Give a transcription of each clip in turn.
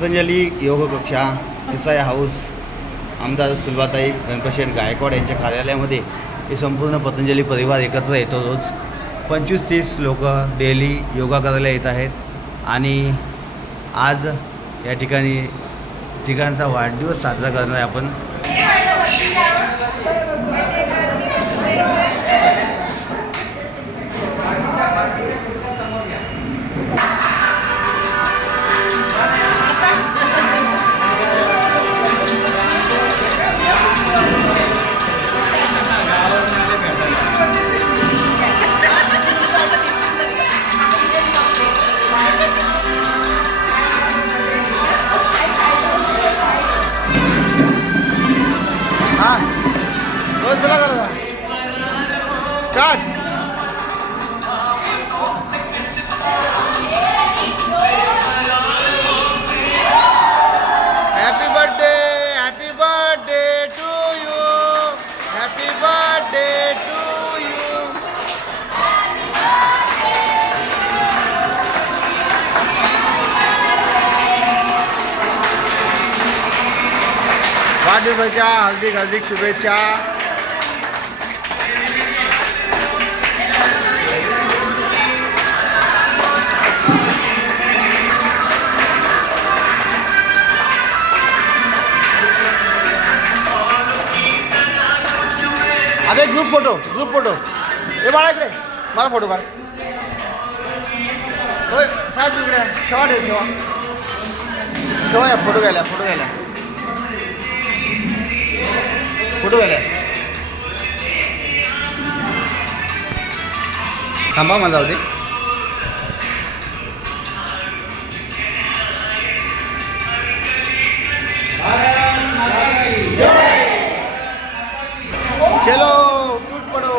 पतंजली योग कक्षा देसाई हाऊस आमदार सुलभाताई गणपतशेठ गायकवाड यांच्या कार्यालयामध्ये हे संपूर्ण पतंजली परिवार एकत्र येतो. रोज 25-30 लोक डेली योगा करायला येत आहेत आणि आज या ठिकाणचा वाढदिवस साजरा करणार आहे आपण. चला करा start. Happy birthday to you. Happy birthday to you. वाढदिवसाच्या हार्दिक शुभेच्छा. अरे ग्रुप फोटो हे बाळा इकडे मला फोटो काढ. होय साहेब इकडे ठेवा या फोटो घ्यायला थांबा मला जाऊ दे. चलो टूट पड़ो.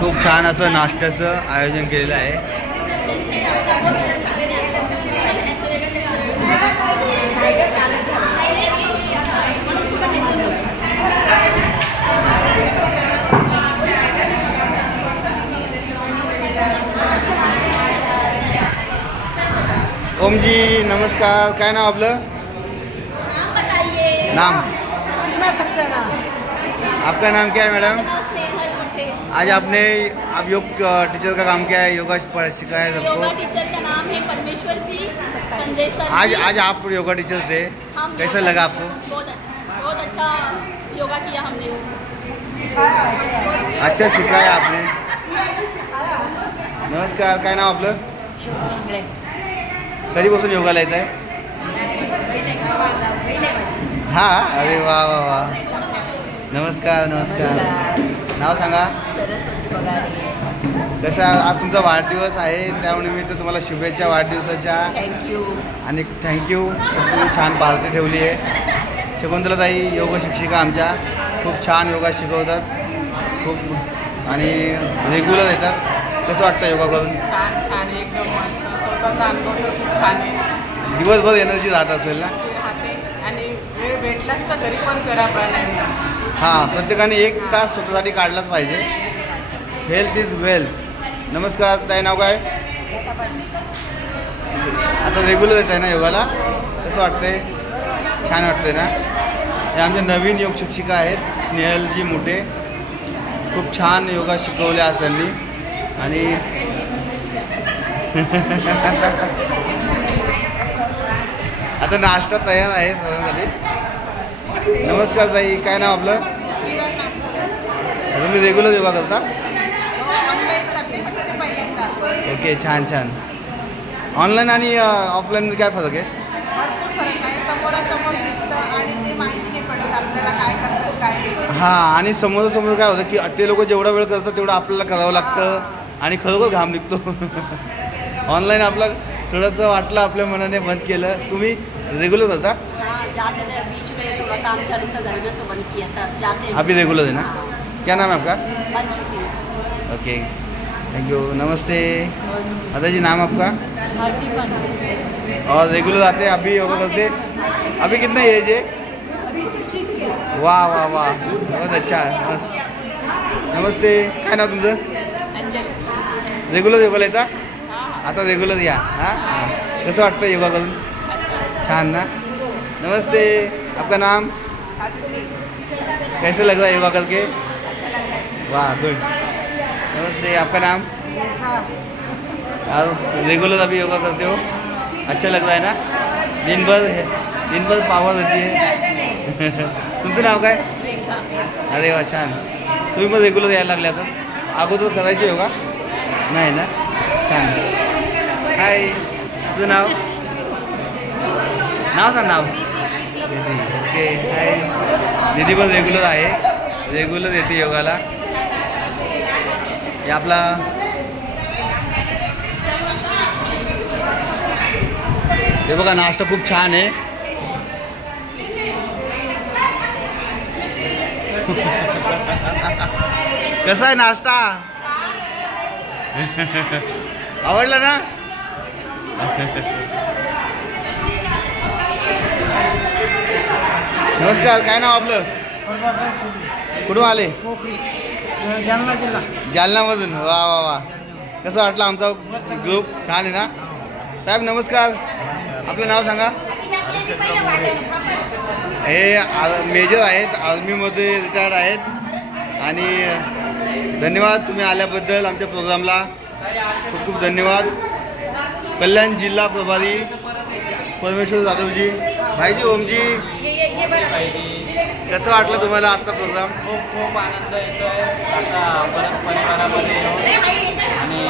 खूप छान असं नाश्त्याचं आयोजन केलेलं आहे. ओम जी नमस्कार. काय नाव आपलं? नाम बताइए. नाम सीमा सक्सेना. आपका नाम क्या है मैडम? स्नेहल मठे. आज आप योग टीचर का काम क्या है? योगा सिखाया है योगा सबको. टीचर का नाम है परमेश्वर जी संजय सर. आज आप योगा टीचर थे. हम कैसा लगा आपको? बहुत अच्छा योगा किया हमने. अच्छा शिकाया आपने. नमस्कार. काय नाव आपलं? कधीपासून योगाला येत आहे? हां. अरे वा. नमस्कार. नाव सांगा. सरस्वती पगारे. कसं आज तुमचा वाढदिवस आहे त्यानिमित्त तुम्हाला शुभेच्छा वाढदिवसाच्या. थँक्यू. आणि थँक्यू. तुम्ही छान पार्टी ठेवली आहे. शकुंतलाताई योग शिक्षिका आमच्या खूप छान योगा शिकवतात खूप आणि रेग्युलर येतात. कसं वाटतं योगा करून? छान एकदम मस्त. स्वतःचा अनुभव तर खूप छान आहे. दिवसभर एनर्जी राहत असेल ना? राहते आणि वेळ भेटलाच तर घरी पण करा प्राणायाम. हां प्रत्येकाने 1 तास स्वतःसाठी काढलाच पाहिजे. Health is wealth. नमस्कार. ताई नाव काय? आता रेग्युलर येत आहे ना योगाला? कसं वाटतंय? छान वाटतंय ना? हे आमचे नवीन योग शिक्षिका आहेत स्नेहलजी मोठे. खूप छान योगा शिकवले आज त्यांनी. आणि आता नाश्ता तयार आहे सगळ्यांसाठी. नमस्कार ताई. काय नाव आपलं? तुम्ही रेग्युलर योगा करता? ओके छान. ऑनलाईन आणि ऑफलाईन काय फरक आहे? भरपूर फरक आहे. समोरासमोर दिसतं आणि ते माहिती नाही पडत आपल्याला काय करतात काय नाही. हां. आणि समोरासमोर काय होतं की ते लोक जेवढा वेळ करतात तेवढं आपल्याला करावं लागतं आणि खरोखर घाम निघतो. ऑनलाईन आपलं थोडंसं वाटलं आपल्या मनाने बंद केलं. तुम्ही रेगुलर करता? हाँ जाते थे बीच में थोड़ा काम चालू था घर में तो बंद किया था. जाते हैं अभी रेगुलर है ना? क्या नाम है आपका? Manju Singh. Okay thank you. नमस्ते दादा जी, नाम आपका? भारती पांडे। और रेगुलर आते हैं, अभी योगा करते? अभी कितना एज है? अभी 63 वाह वाह वाह, बहुत अच्छा आहे, मस्त. नमस्ते, काय नाव तुमचं? अंजली। रेग्युलर योगाला येता? आता रेग्युलर या. हां, कसं वाटतं योगा करून? छान ना. नमस्ते, आपका नाम? सावित्री, कैसे लग रहा है योगा करके? अच्छा लग रहा है। वाह, गुड. नमस्ते, आपका नाम? हाँ, और रेगुलर अभी योगा करते हो? अच्छा लग रहा है ना? दिन भर पावर होती है. तुमचं नाव काय? रेखा। अरे वा, छान. तुम्ही मग रेग्युलर यायला लागले आता? अगोदर करायचे योगा? नाही ना? छान. हाय, तुझं नाव? नाव सांग, नाव. दीदी. ओके, हाय. दीदी पण रेग्युलर आहे, रेग्युलर येते योगाला. हे आपला हे बघा, नाश्ता खूप छान आहे. कसा आहे नाश्ता? आवडला ना? नमस्कार, काय नाव आपलं? कुठून आले? जालना जिल्हा. जालन्यामधून. वा वा वा, कसं वाटलं आमचा ग्रुप? छान आहे ना? साहेब नमस्कार, आपलं नाव सांगा. हे मेजर आहेत, आर्मीमध्ये रिटायर्ड आहेत. आणि धन्यवाद तुम्ही आल्याबद्दल आमच्या प्रोग्रामला. खूप खूप धन्यवाद. कल्याण जिल्हा प्रभारी परमेश्वर जाधवजी, भाईजी, ओमजी, कसं वाटलं तुम्हाला आजचा प्रोग्राम? खूप आनंद येतो आहे आता परत परिवारामध्ये येऊन. आणि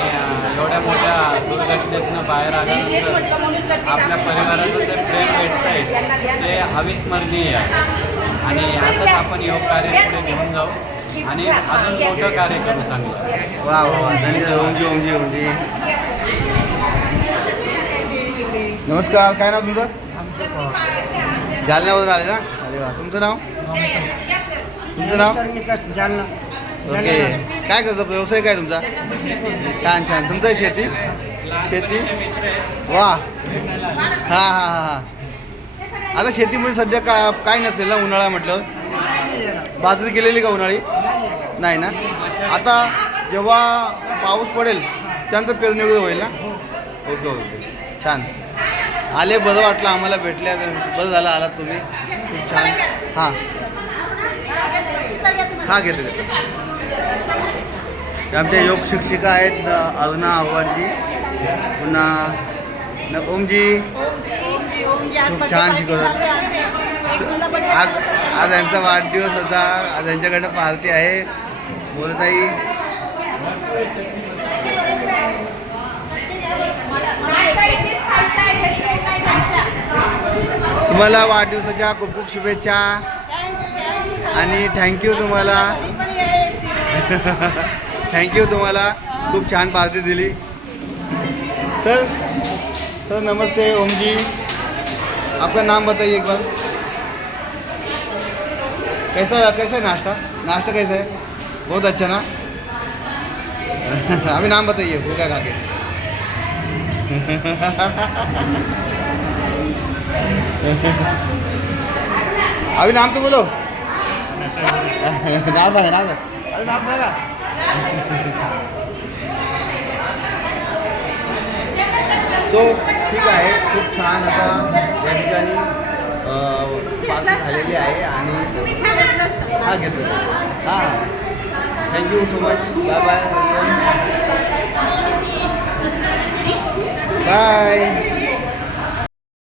एवढ्या मोठ्या दुर्घटनेतनं बाहेर आल्यानंतर आपल्या परिवाराचं जे प्रेम भेटतं आहे ते अविस्मरणीय आहे. आणि असंच आपण योग कार्य पुढे घेऊन जाऊ आणि अजून मोठं कार्य करू चांगलं. वा वा वा, धन्यवाद. ओमजी ओमजी ओमजी. नमस्कार, काय नाव तुमचं? जालन्यावरून आले ना? अरे वा, तुमचं नाव? तुमचं नाव? जालना. ओके, काय करता, व्यवसाय काय तुमचा? छान छान. तुमचं शेती? शेती, वा. हां हां हां हां. आता शेतीमध्ये सध्या काय नसेल ना, उन्हाळा म्हटलं? बाजरी केलेली का उन्हाळी? नाही ना. आता जेव्हा पाऊस पडेल त्यानंतर पेरणी वगैरे होईल ना? ओके ओके, छान. आले, बरं वाटलं आम्हाला, भेटल्या, बरं झालं आलात तुम्ही. खूप छान. हां हां, घेतो घेतो. आमच्या योग शिक्षिका आहेत अरुणा आव्हाडजी, पुन्हा ओमजी. खूप छान शिकवतात. आज यांचा वाढदिवस होता, आज यांच्याकडनं पार्टी आहे. बोलताई, तुम्हाला वाढदिवसाच्या खूप खूप शुभेच्छा आणि थँक्यू तुम्हाला. थँक्यू तुम्हाला, खूप छान पार्टी दिली. सर सर नमस्ते. ओम जी, आपका नाम बताइए एक बार. कैसा कैसा है नाश्ता? नाश्ता कैसा है? बहुत अच्छा ना. अभी नाम बताइए, वो क्या खा के. अभी नाम तो बोलो. नाव सांगा, नाव. अरे नाव सांगा. सो ठीक आहे, खूप छान आता या ठिकाणी पार्टी झालेली आहे. आणि हा घेतो. हां, thank you so much. Bye bye bye.